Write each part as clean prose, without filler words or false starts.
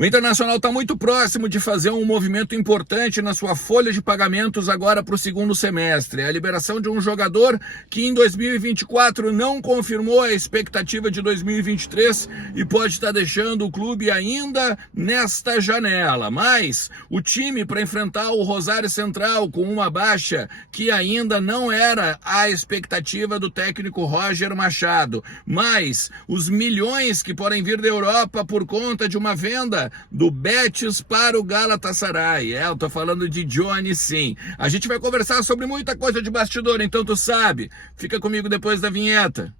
O Internacional está muito próximo de fazer um movimento importante na sua folha de pagamentos agora para o segundo semestre. É a liberação de um jogador que em 2024 não confirmou a expectativa de 2023 e pode estar deixando o clube ainda nesta janela. Mas o time, para enfrentar o Rosário Central com uma baixa que ainda não era a expectativa do técnico Roger Machado, mas os milhões que podem vir da Europa por conta de uma venda do Betis para o Galatasaray. Eu tô falando de Johnny, sim. A gente vai conversar sobre muita coisa de bastidor, então tu sabe. Fica comigo depois da vinheta.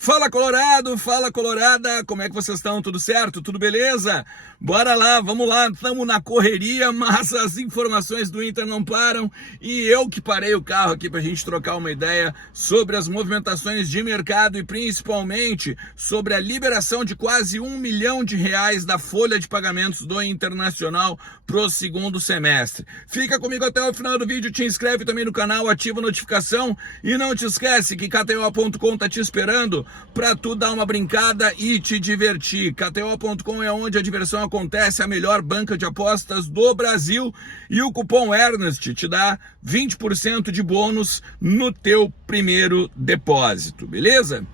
Fala Colorado, fala Colorada, como é que vocês estão? Tudo certo? Tudo beleza? Bora lá, vamos lá, estamos na correria, mas as informações do Inter não param e eu que parei o carro aqui pra gente trocar uma ideia sobre as movimentações de mercado e principalmente sobre a liberação de quase R$1 milhão da folha de pagamentos do Internacional pro segundo semestre. Fica comigo até o final do vídeo, te inscreve também no canal, ativa a notificação e não te esquece que KTO.com tá te esperando para tu dar uma brincada e te divertir. KTO.com é onde a diversão acontece, a melhor banca de apostas do Brasil, e o cupom Ernest te dá 20% de bônus no teu primeiro depósito, beleza?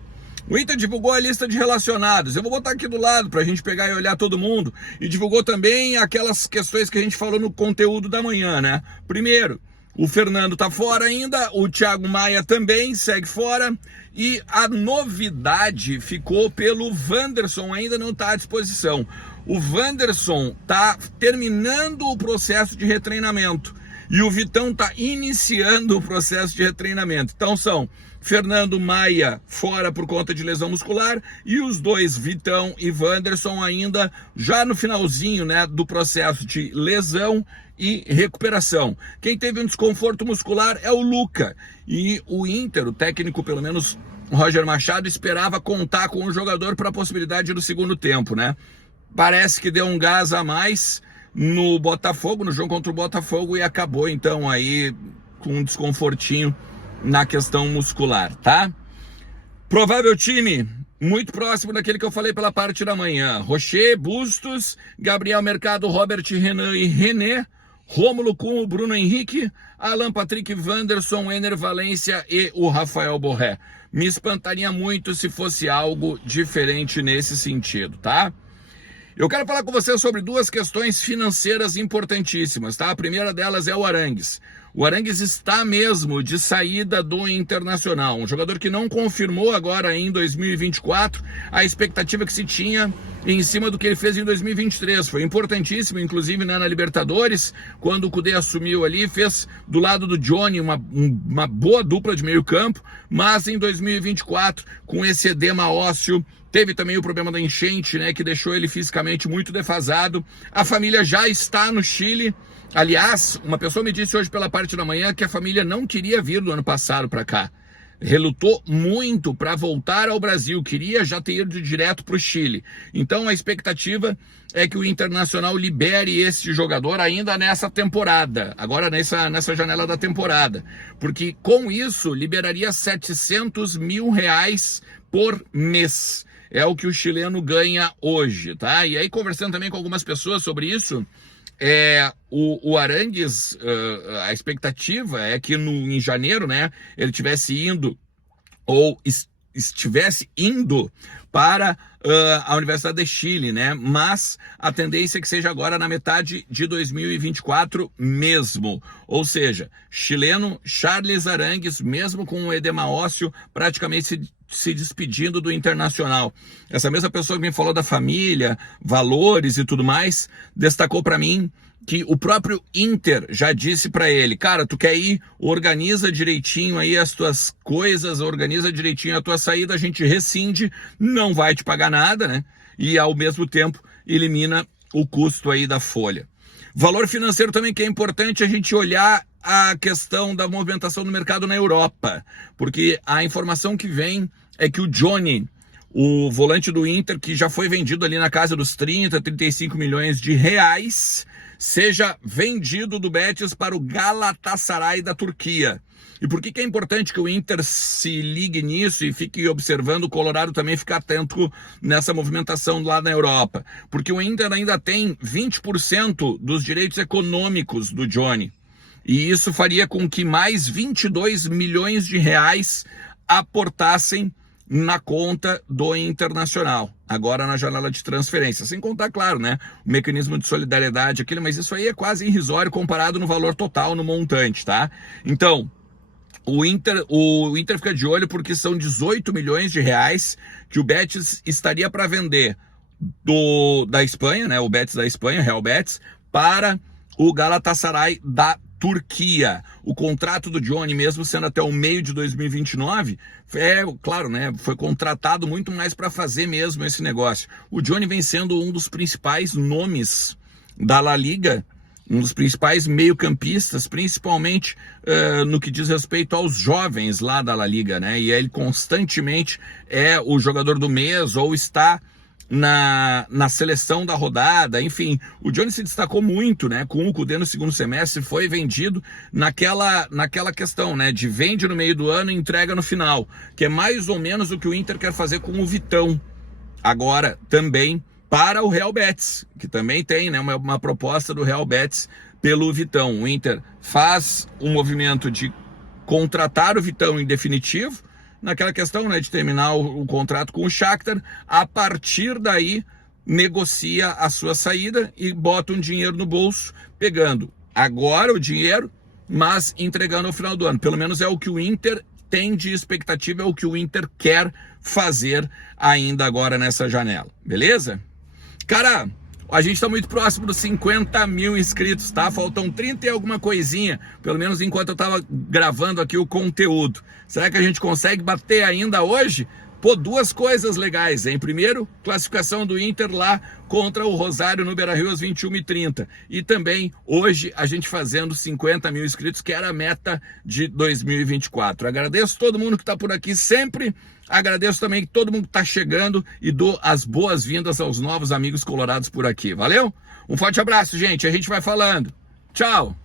O Inter divulgou a lista de relacionados, eu vou botar aqui do lado para a gente pegar e olhar todo mundo, e divulgou também aquelas questões que a gente falou no conteúdo da manhã, né? Primeiro, o Fernando tá fora ainda, o Thiago Maia também segue fora e a novidade ficou pelo Wanderson, ainda não está à disposição. O Wanderson tá terminando o processo de retreinamento e o Vitão tá iniciando o processo de retreinamento. Então são Fernando Maia fora por conta de lesão muscular e os dois, Vitão e Wanderson, ainda já no finalzinho, né, do processo de lesão e recuperação. Quem teve um desconforto muscular é o Luca, e o Inter, o técnico, pelo menos o Roger Machado, esperava contar com o jogador para a possibilidade do segundo tempo, né? Parece que deu um gás a mais no Botafogo, no jogo contra o Botafogo, e acabou então aí com um desconfortinho na questão muscular, tá? Provável time muito próximo daquele que eu falei pela parte da manhã: Rocher, Bustos, Gabriel Mercado, Robert Renan e René, Rômulo Kuhn, Bruno Henrique, Alan Patrick, Wanderson, Ener Valencia e o Rafael Borré. Me espantaria muito se fosse algo diferente nesse sentido, tá? Eu quero falar com você sobre duas questões financeiras importantíssimas, tá? A primeira delas é o Arangues. O Arangues está mesmo de saída do Internacional, um jogador que não confirmou agora em 2024 a expectativa que se tinha em cima do que ele fez em 2023. Foi importantíssimo, inclusive, né, na Libertadores, quando o Kudê assumiu ali, fez do lado do Johnny uma boa dupla de meio campo, mas em 2024, com esse edema ósseo, teve também o problema da enchente, né, que deixou ele fisicamente muito defasado. A família já está no Chile. Aliás, uma pessoa me disse hoje pela parte da manhã que a família não queria vir do ano passado para cá. Relutou muito para voltar ao Brasil, queria já ter ido direto para o Chile. Então a expectativa é que o Internacional libere esse jogador ainda nessa temporada, agora nessa janela da temporada, porque com isso liberaria R$700 mil por mês. É o que o chileno ganha hoje, tá? E aí, conversando também com algumas pessoas sobre isso, o Arangues, a expectativa é que em janeiro, né, ele estivesse indo para a Universidade de Chile, né? Mas a tendência é que seja agora na metade de 2024 mesmo. Ou seja, chileno Charles Arangues, mesmo com o edema ósseo, praticamente se despedindo do Internacional. Essa mesma pessoa que me falou da família, valores e tudo mais, destacou para mim que o próprio Inter já disse para ele: cara, tu quer ir, organiza direitinho aí as tuas coisas, organiza direitinho a tua saída, a gente rescinde, não vai te pagar nada, né? E ao mesmo tempo elimina o custo aí da folha. Valor financeiro também, que é importante a gente olhar a questão da movimentação do mercado na Europa, porque a informação que vem é que o Johnny, o volante do Inter, que já foi vendido ali na casa dos 35 milhões de reais, seja vendido do Betis para o Galatasaray da Turquia. E por que é importante que o Inter se ligue nisso e fique observando o Colorado também ficar atento nessa movimentação lá na Europa? Porque o Inter ainda tem 20% dos direitos econômicos do Johnny. E isso faria com que mais 22 milhões de reais aportassem na conta do Internacional, agora na janela de transferência, sem contar, claro, né, o mecanismo de solidariedade, aquilo, mas isso aí é quase irrisório comparado no valor total, no montante, tá? Então, o Inter fica de olho porque são 18 milhões de reais que o Betis estaria para vender da Espanha, né, o Betis da Espanha, Real Betis, para o Galatasaray da Turquia. O contrato do Johnny, mesmo sendo até o meio de 2029, claro, né, foi contratado muito mais para fazer mesmo esse negócio. O Johnny vem sendo um dos principais nomes da La Liga, um dos principais meio-campistas, principalmente no que diz respeito aos jovens lá da La Liga, né? E ele constantemente é o jogador do mês ou está na seleção da rodada, enfim, o Johnny se destacou muito, né, com o Kudê no segundo semestre, foi vendido naquela questão, né, de vende no meio do ano e entrega no final, que é mais ou menos o que o Inter quer fazer com o Vitão, agora também para o Real Betis, que também tem, né, uma proposta do Real Betis pelo Vitão. O Inter faz um movimento de contratar o Vitão em definitivo, naquela questão, né, de terminar o contrato com o Shakhtar, a partir daí negocia a sua saída e bota um dinheiro no bolso, pegando agora o dinheiro, mas entregando ao final do ano. Pelo menos é o que o Inter tem de expectativa, é o que o Inter quer fazer ainda agora nessa janela, beleza? Cara, a gente está muito próximo dos 50 mil inscritos, tá? Faltam 30 e alguma coisinha, pelo menos enquanto eu estava gravando aqui o conteúdo. Será que a gente consegue bater ainda hoje? Pô, duas coisas legais, hein? Primeiro, classificação do Inter lá contra o Rosário no Beira-Rio às 21h30. E também, hoje, a gente fazendo 50 mil inscritos, que era a meta de 2024. Agradeço todo mundo que está por aqui sempre. Agradeço também todo mundo que está chegando e dou as boas-vindas aos novos amigos colorados por aqui. Valeu? Um forte abraço, gente. A gente vai falando. Tchau!